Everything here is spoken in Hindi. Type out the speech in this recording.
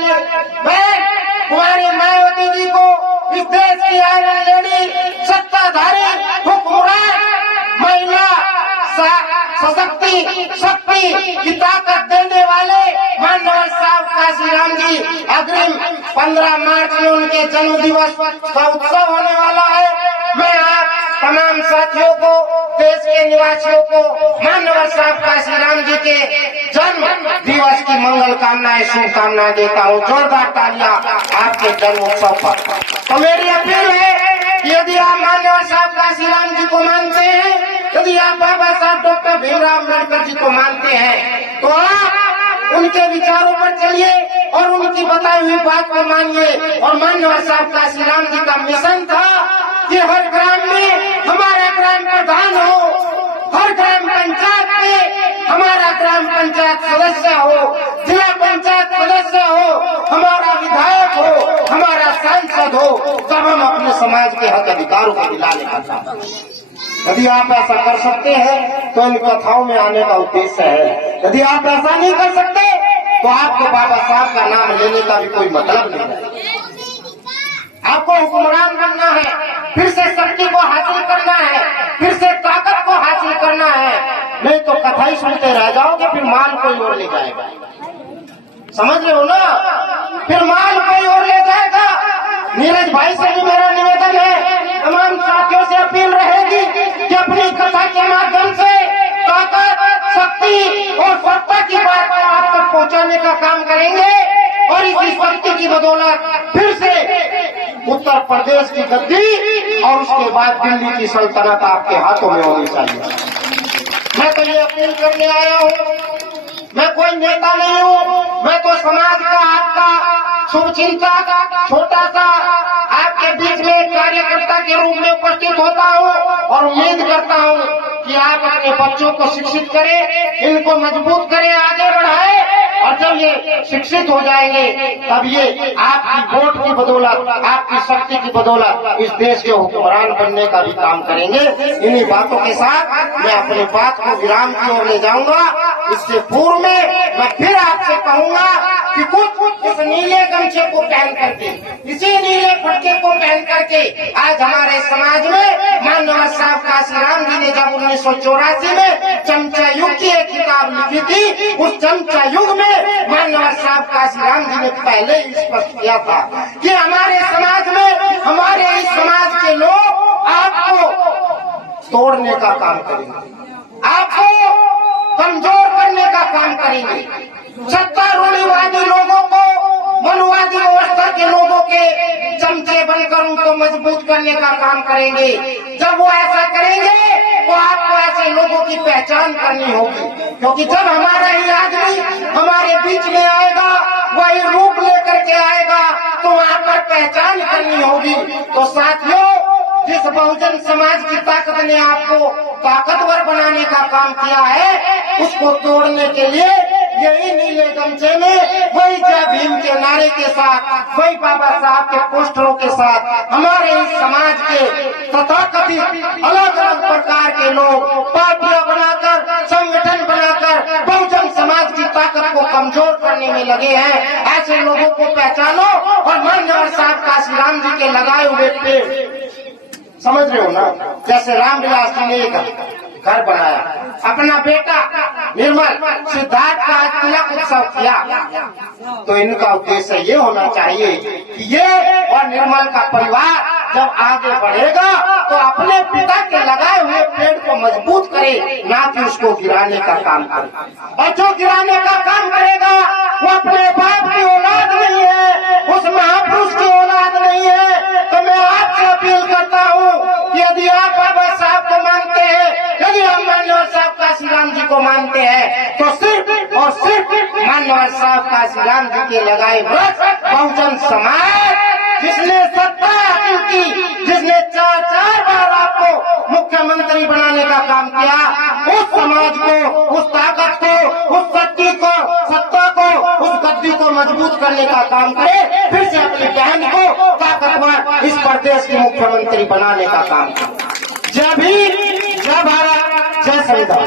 वाले मैं कुमारी मायावती जी को इस देश की आयरन लेडी, सत्ताधारी हुक्मरान, महिला शक्ति की ताकत देने वाले माननीय साहब काशीराम जी, अग्रिम 15 मार्च में उनके जन्म दिवस का उत्सव होने वाला है। मैं आप तमाम साथियों को, देश के निवासियों को माननीय साहब काशीराम जी के जन्म दिवस की मंगल कामनाएं, शुभकामनाएं देता हूँ। जोरदार तालियां आपके जन्म उत्सव पर। तो मेरी अपील है कि यदि आप माननीय साहब काशीराम जी को मानते हैं, यदि आप बाबा साहब डॉक्टर भीमराव अम्बेडकर जी को मानते हैं, तो आप उनके विचारों पर चलिए और उनकी बताई हुई बात को मानिए। और माननीय साहब काशीराम जी का मिशन था कि हर ग्राम में हमारा ग्राम प्रधान हो, हर ग्राम पंचायत में हमारा ग्राम पंचायत सदस्य हो, जिला पंचायत सदस्य हो, हमारा विधायक हो, हमारा सांसद हो, तब हम अपने समाज के हक अधिकारों को दिलाने का काम। यदि आप ऐसा कर सकते हैं तो इन कथाओं में आने का उद्देश्य है। यदि आप ऐसा नहीं कर सकते तो आपको बाबा साहब का नाम लेने का भी कोई मतलब नहीं है। आपको हुक्मरान बनना है, फिर से शक्ति को हासिल करना है, फिर से ताकत को हासिल करना है। नहीं तो कथा ही सुनते रह जाओगे, फिर माल कोई और ले जाएगा। समझ रहे हो ना? फिर माल कोई और ले जाएगा। नीरज भाई से भी मेरा निवेदन है, तमाम साथियों से अपील रहेगी कि अपनी कथा के माध्यम से ताकत, शक्ति और सत्ता की बात आप तक पहुंचाने का काम करेंगे। और इसी शक्ति की बदौलत फिर से उत्तर प्रदेश की गद्दी और उसके बाद दिल्ली की सल्तनत आपके हाथों में होनी चाहिए। मैं तो ये अपील करने आया हूँ। मैं कोई नेता नहीं हूँ, मैं तो समाज का आपका शुभचिंतक, छोटा सा आपके बीच में एक कार्यकर्ता के रूप में उपस्थित होता हूँ और उम्मीद करता हूँ कि आप अपने बच्चों को शिक्षित करें, इनको मजबूत करें, आगे बढ़ाएं। और जब ये शिक्षित हो जाएंगे तब ये आपकी वोट की बदौलत, आपकी शक्ति की बदौलत इस देश के हुक्मरान बनने का भी काम करेंगे। इन्हीं बातों के साथ मैं अपनी बात को विराम की ओर ले जाऊंगा। इससे पूर्व में मैं फिर आपसे कहूंगा कि कुछ इस नीले गमछे को पहन करके, इसी नीले फटके को पहन करके आज हमारे समाज में माननीय साहब काशीराम जी ने जब 1984 में चमचा युग की एक किताब लिखी थी, उस चमचा युग में माननीय साहब काशीराम जी ने पहले ही स्पष्ट किया था कि हमारे समाज में, हमारे इस समाज के लोग आपको तोड़ने का काम करेंगे, आपको कमजोर करने का काम करेंगे। सत्तारूढ़वादी लोगों को, मनुवादी व्यवस्था के लोगों के चमचे बनकर उनको मजबूत करने का काम करेंगे। जब वो ऐसा करेंगे तो आपको ऐसे लोगों की पहचान करनी होगी, क्योंकि जब हमारा ही आदमी हमारे बीच में आएगा, वही रूप लेकर के आएगा, तो वहाँ पर पहचान करनी होगी। तो साथियों, जिस बहुजन समाज की ताकत ने आपको ताकतवर बनाने का काम किया है, उसको तोड़ने के लिए यही नीले गमछे में, वही जय भीम के नारे के साथ, वही बाबा साहब के पोस्टरों के साथ हमारे इस समाज के तथाकथित अलग अलग प्रकार के लोग पार्टियां बनाकर, संगठन बनाकर बहुजन समाज की ताकत को कमजोर करने में लगे हैं। ऐसे लोगों को पहचानो और माननीय साहब काशीराम जी के लगाए हुए पेड़, समझ रहे हो ना, जैसे रामविलास जी ने एक घर बनाया, अपना बेटा निर्मल सिद्धार्थ का आज तिलक उत्सव किया, तो इनका उद्देश्य ये होना चाहिए कि ये और निर्मल का परिवार जब आगे बढ़ेगा तो अपने पिता के लगाए हुए पेड़ को मजबूत करे, ना कि उसको गिराने का काम करे। और जो गिराने का काम करेगा वो अपने बाप की औलाद नहीं है, उस महापुरुष की औलाद नहीं है। तो मैं आपसे अपील करता हूँ कि यदि आप बाबा साहब को मानते हैं, यदि हम माननीय साहब काशीराम जी को मानते हैं, तो सिर्फ और सिर्फ माननीय साहब काशीराम जी के लगाए वृक्ष बहुजन समाज, जिसने सत्ता हासिल की, जिसने 4 बार आपको मुख्यमंत्री बनाने का काम किया, उस समाज को, उस ताकत को, उस शक्ति को, सत्ता को, उस गद्दी को मजबूत करने का काम करे, फिर से अपनी बहन को ताकतवर इस प्रदेश के मुख्यमंत्री बनाने का काम करे। जय भीम, जय भारत, जय संविधान।